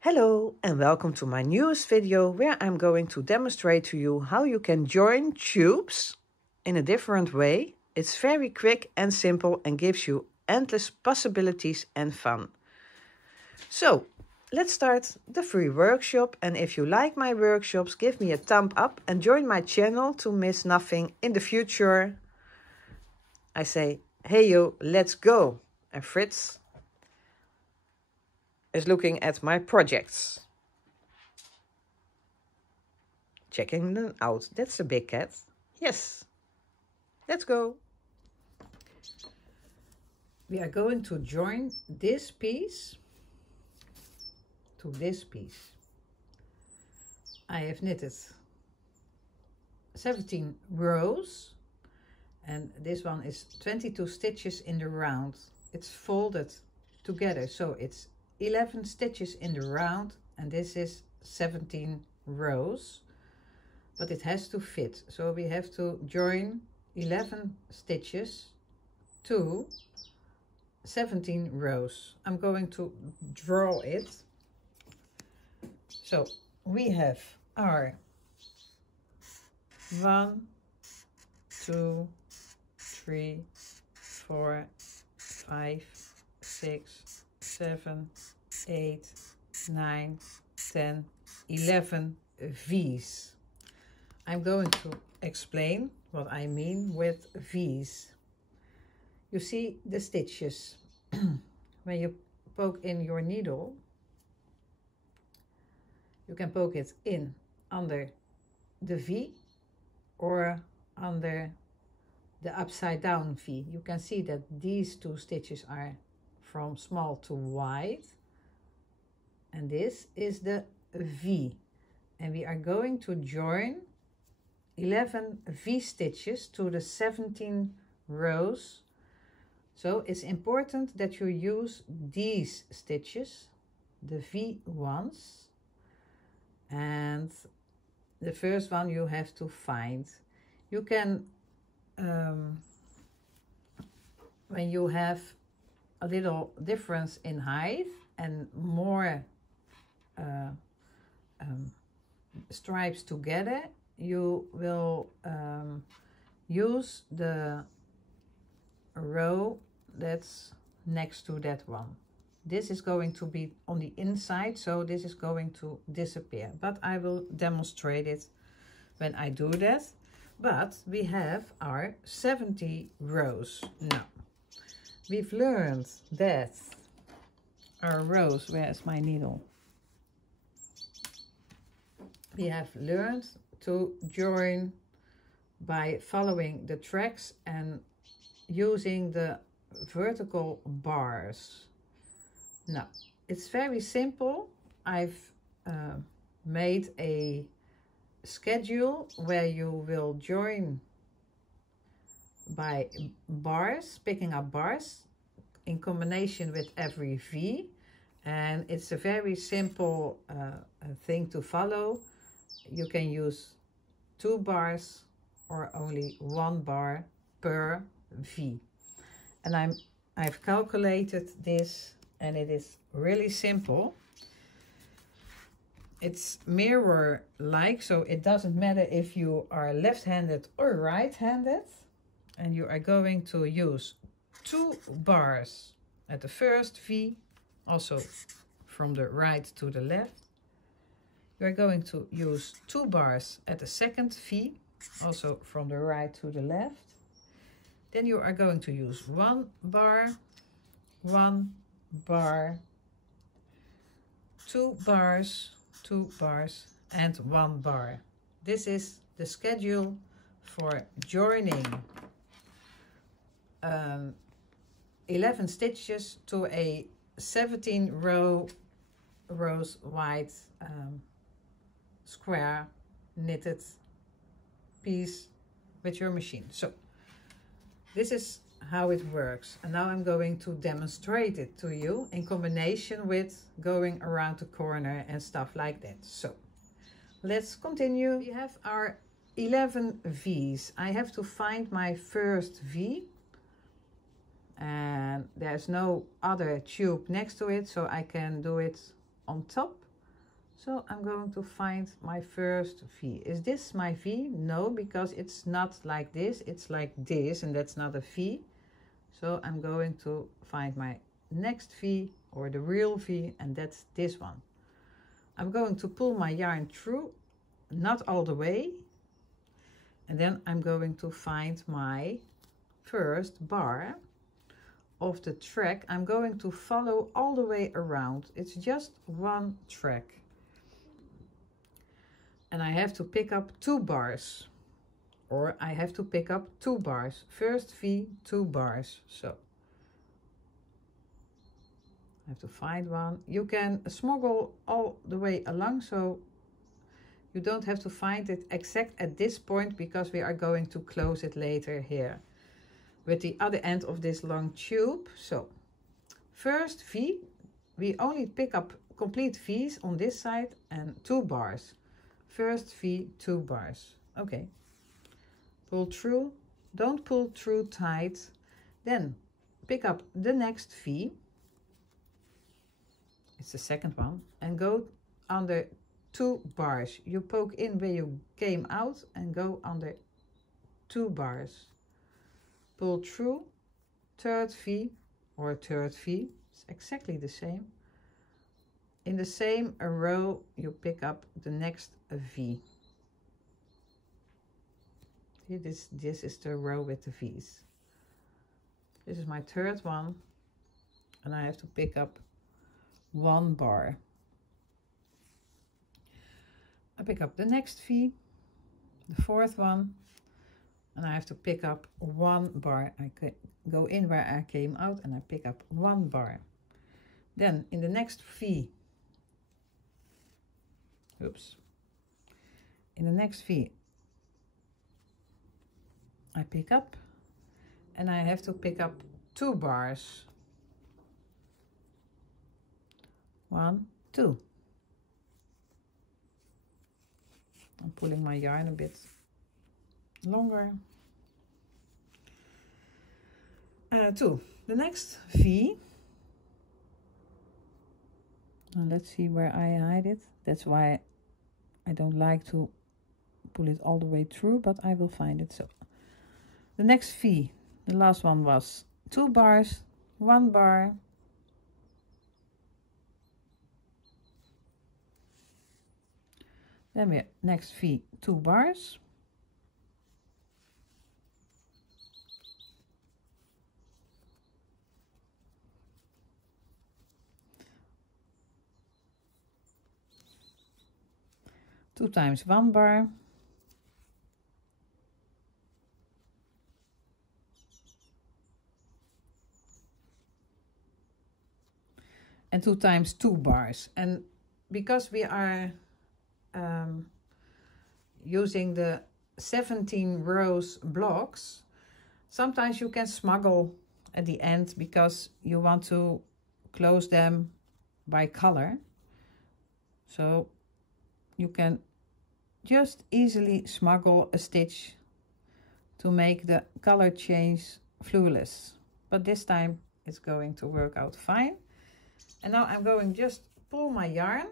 Hello and welcome to my newest video where I'm going to demonstrate to you how you can join tubes in a different way. It's very quick and simple and gives you endless possibilities and fun. So let's start the free workshop, and if you like my workshops, give me a thumb up and join my channel to miss nothing in the future. I say, hey yo, let's go. And Fritz is looking at my projects. Checking them out. That's a big cat. Yes. Let's go. We are going to join this piece to this piece. I have knitted 17 rows and this one is 22 stitches in the round. It's folded together, so it's 11 stitches in the round and this is 17 rows, but it has to fit, so we have to join 11 stitches to 17 rows. I'm going to draw it. So we have our 1, 2, 3, 4, 5, 6, 7, 8, 9, 10, 11 V's. I'm going to explain what I mean with V's. You see the stitches. When you poke in your needle, you can poke it in under the V or under the upside down V. You can see that these two stitches are from small to wide, and this is the V, and we are going to join 11 V stitches to the 17 rows. So it's important that you use these stitches, the V ones, and the first one you have to find. You can, when you have a little difference in height and more stripes together, you will use the row that's next to that one. This is going to be on the inside, so this is going to disappear, but I will demonstrate it when I do that. But we have our 70 rows now. We've learned that our rows, where's my needle? We have learned to join by following the tracks and using the vertical bars. Now, it's very simple. I've made a schedule where you will join by bars, picking up bars in combination with every V, and it's a very simple thing to follow. You can use 2 bars or only 1 bar per V. And I've calculated this, and it is really simple. It's mirror-like, so it doesn't matter if you are left-handed or right-handed. And you are going to use 2 bars at the first V, also from the right to the left. You are going to use 2 bars at the second V, also from the right to the left. Then you are going to use 1 bar, 1 bar, 2 bars, 2 bars, and 1 bar. This is the schedule for joining 11 stitches to a 17 rows wide square knitted piece with your machine. So this is how it works, and now I'm going to demonstrate it to you in combination with going around the corner and stuff like that. So let's continue. We have our 11 V's. I have to find my first V, and there's no other tube next to it, so I can do it on top So I'm going to find my first V. Is this my V? No, because it's not like this. It's like this, and that's not a V. So I'm going to find my next V, or the real V, and that's this one. I'm going to pull my yarn through, not all the way, and then I'm going to find my first bar of the track. I'm going to follow all the way around. It's just one track. And I have to pick up 2 bars, or I have to pick up 2 bars. First V, 2 bars. So I have to find one. You can smuggle all the way along, so you don't have to find it exact at this point, because we are going to close it later here with the other end of this long tube. So first V, we only pick up complete V's on this side and 2 bars. First V, 2 bars. Okay. Pull through. Don't pull through tight. Then pick up the next V. It's the second one. And go under 2 bars. You poke in where you came out and go under 2 bars. Pull through. Third V or third V. It's exactly the same. In the same row, you pick up the next V. Here, this is the row with the V's. This is my third one, and I have to pick up 1 bar. I pick up the next V, the fourth one, and I have to pick up 1 bar. I could go in where I came out, and I pick up 1 bar. Then in the next V, in the next V, I pick up, and I have to pick up 2 bars. 1, 2. I'm pulling my yarn a bit longer. 2. The next V. Now let's see where I hide it. That's why I don't like to pull it all the way through, but I will find it. So the next V, the last one was 2 bars, 1 bar. Then we next V, 2 bars. Two times 1 bar. And 2 times 2 bars. And because we are using the 17 rows blocks, sometimes you can smuggle at the end, because you want to close them by color. So you can just easily smuggle a stitch to make the color change flawless. But this time it's going to work out fine. And now I'm going just pull my yarn,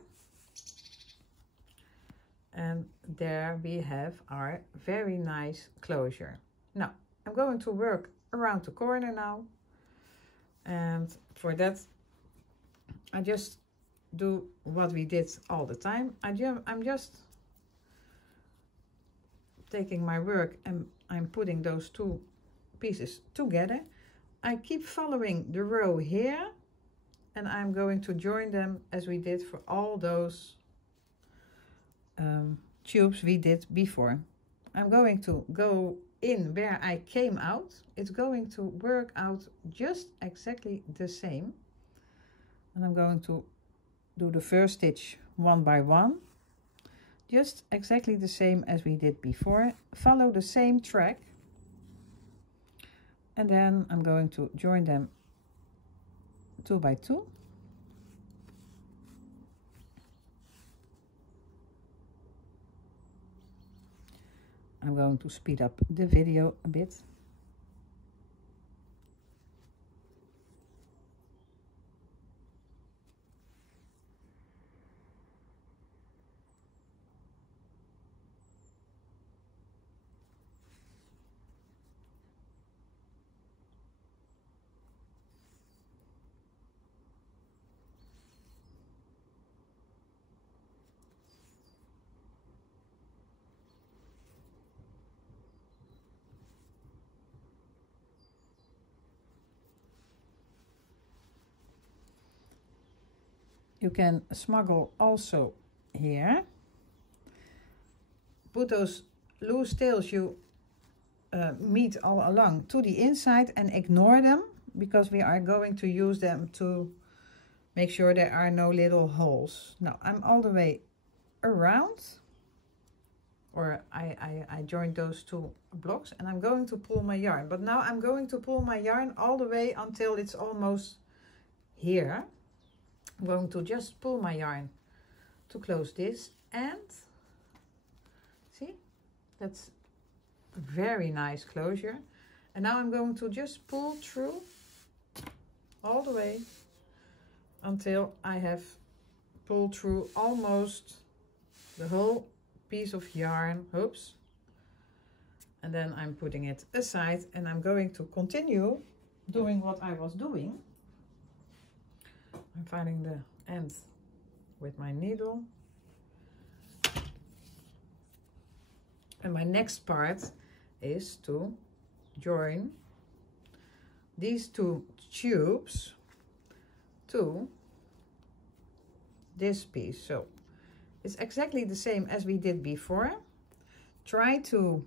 and there we have our very nice closure. Now I'm going to work around the corner now, and for that I just do what we did all the time. I'm just taking my work and I'm putting those 2 pieces together. I keep following the row here, and I'm going to join them as we did for all those tubes we did before. I'm going to go in where I came out. It's going to work out just exactly the same. And I'm going to do the first stitch 1 by 1, just exactly the same as we did before. Follow the same track, and then I'm going to join them 2 by 2. I'm going to speed up the video a bit. you can smuggle also here. Put those loose tails you meet all along to the inside and ignore them, because we are going to use them to make sure there are no little holes. Now I'm all the way around, or I joined those two blocks, and I'm going to pull my yarn. But now I'm going to pull my yarn all the way until it's almost here. I'm going to just pull my yarn to close this end. See, that's a very nice closure. And now I'm going to just pull through all the way until I have pulled through almost the whole piece of yarn. Oops. And then I'm putting it aside, and I'm going to continue doing what I was doing. I'm finding the end with my needle. And my next part is to join these two tubes to this piece. So it's exactly the same as we did before. Try to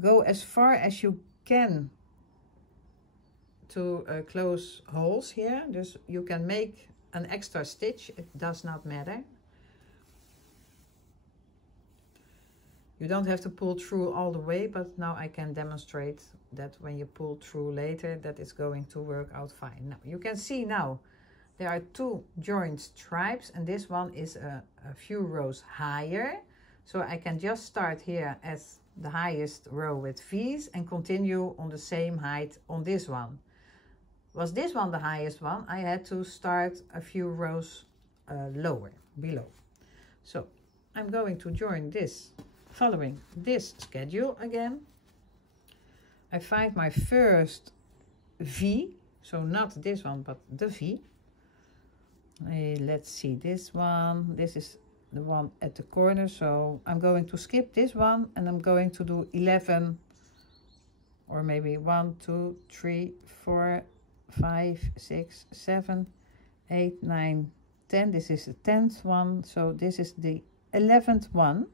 go as far as you can to close holes here. Just you can make an extra stitch, it does not matter. You don't have to pull through all the way, but now I can demonstrate that when you pull through later, that it's going to work out fine. Now you can see now there are two joined stripes, and this one is a few rows higher. So I can just start here at the highest row with V's and continue on the same height on this one. Was this one the highest one, I had to start a few rows lower, below. So I'm going to join this following this schedule again. I find my first V, so not this one, but the V. Let's see, this one, this is the one at the corner, so I'm going to skip this one, and I'm going to do 11, or maybe 1, 2, 3, 4, 5, 6, 7, 8, 9, 10. This is the 10th one, so this is the 11th one.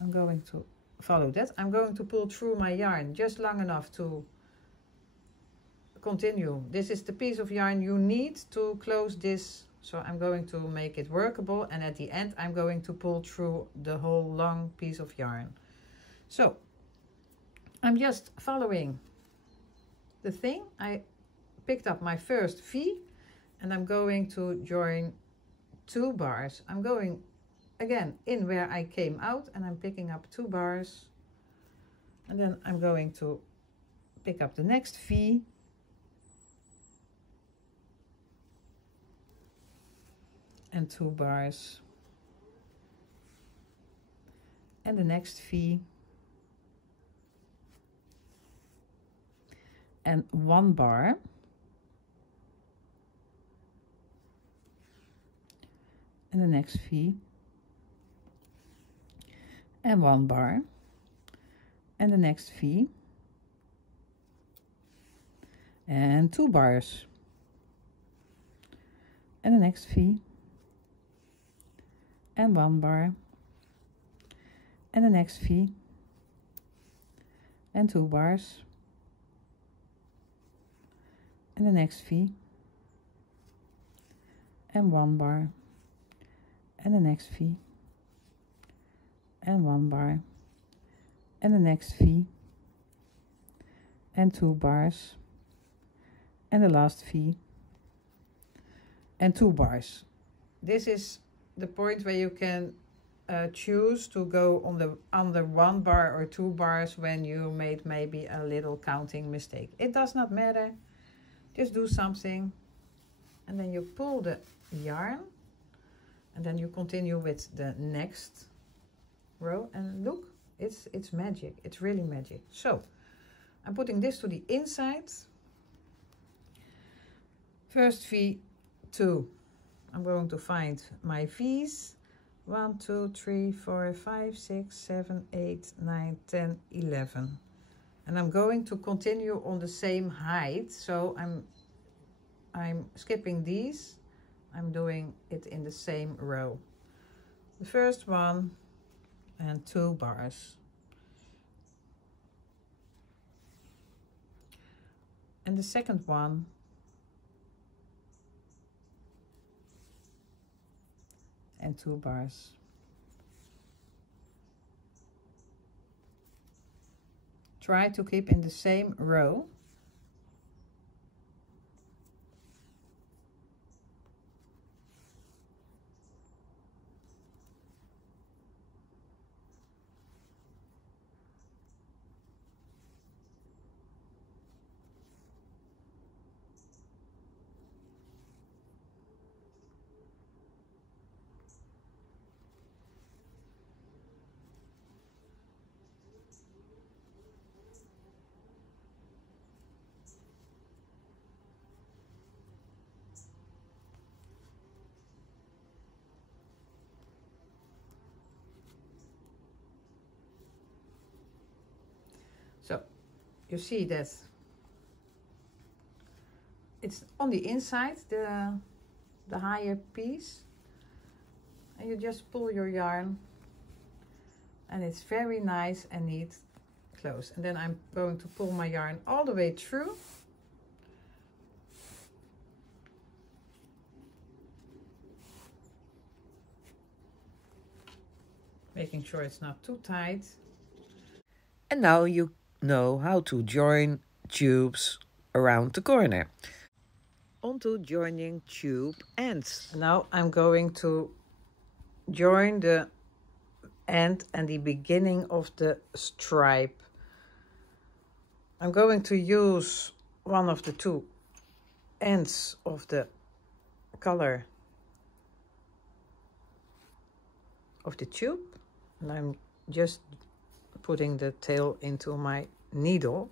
I'm going to follow that. I'm going to pull through my yarn just long enough to continue. This is the piece of yarn you need to close this, so I'm going to make it workable, and at the end I'm going to pull through the whole long piece of yarn. So I'm just following the thing. I picked up my first V, and I'm going to join 2 bars. I'm going again in where I came out, and I'm picking up 2 bars, and then I'm going to pick up the next V, and 2 bars, and the next V, and 1 bar, and the next V, and 1 bar, and the next V, and 2 bars, and the next V, and 1 bar, and the next V, and 2 bars, and the next V, and 1 bar, and the next V, and 1 bar, and the next V, and 2 bars, and the last V, and 2 bars. This is the point where you can choose to go on the under 1 bar or 2 bars when you made maybe a little counting mistake. It does not matter. Just do something, and then you pull the yarn, and then you continue with the next row, and look, it's magic. It's really magic. So I'm putting this to the inside. First V, 2. I'm going to find my V's. 1, 2, 3, 4, 5, 6, 7, 8, 9, 10, 11. And I'm going to continue on the same height. So I'm skipping these I'm doing it in the same row. The first one and 2 bars. And the second one and 2 bars. Try to keep in the same row. So you see that it's on the inside, the higher piece, and you just pull your yarn and it's very nice and neat close. And then I'm going to pull my yarn all the way through. Making sure it's not too tight. And now you know how to join tubes around the corner. On to joining tube ends. Now I'm going to join the end and the beginning of the stripe. I'm going to use one of the 2 ends of the color of the tube, and I'm just putting the tail into my needle.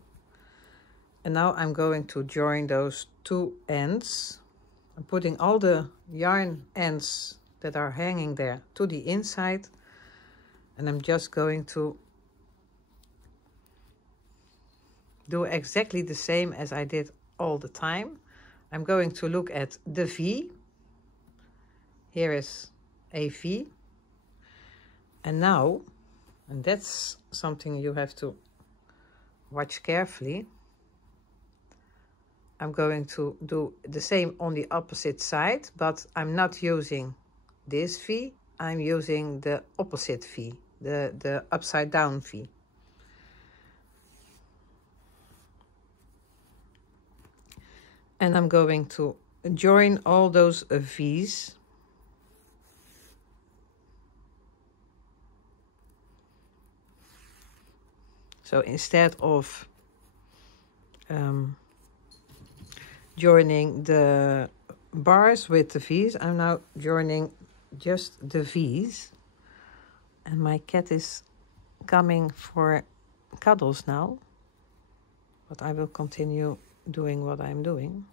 And now I'm going to join those 2 ends. I'm putting all the yarn ends that are hanging there to the inside, and I'm just going to do exactly the same as I did all the time. I'm going to look at the V. Here is a V. And now, and that's something you have to watch carefully, I'm going to do the same on the opposite side, but I'm not using this V, I'm using the opposite V, the upside down V. And I'm going to join all those V's. So instead of joining the bars with the V's, I'm now joining just the V's. And my cat is coming for cuddles now, but I will continue doing what I'm doing.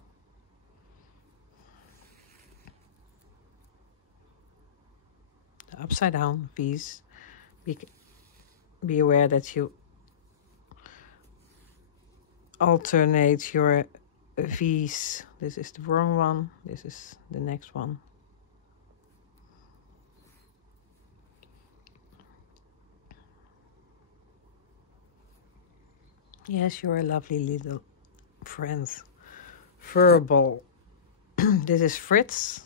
The upside down V's. Be aware that you alternate your V's. This is the wrong one, this is the next one. Yes, you're a lovely little friend. Verbal. This is Fritz.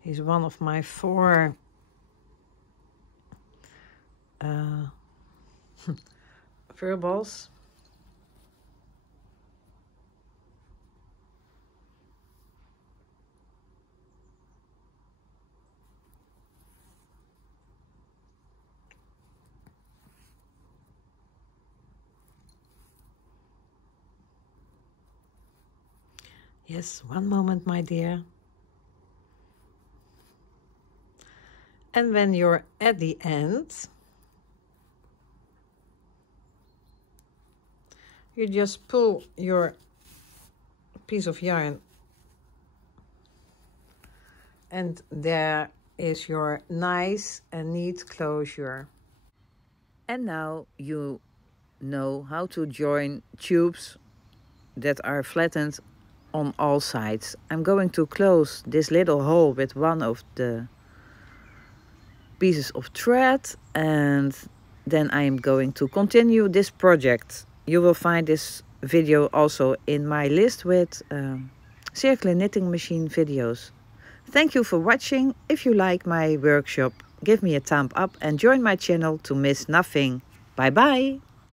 He's one of my 4 furballs. Yes, one moment, my dear. And when you're at the end, you just pull your piece of yarn, and there is your nice and neat closure. And now you know how to join tubes that are flattened on all sides. I'm going to close this little hole with one of the pieces of thread, and then I am going to continue this project. You will find this video also in my list with circular knitting machine videos. Thank you for watching. If you like my workshop, give me a thumb up and join my channel to miss nothing. Bye bye!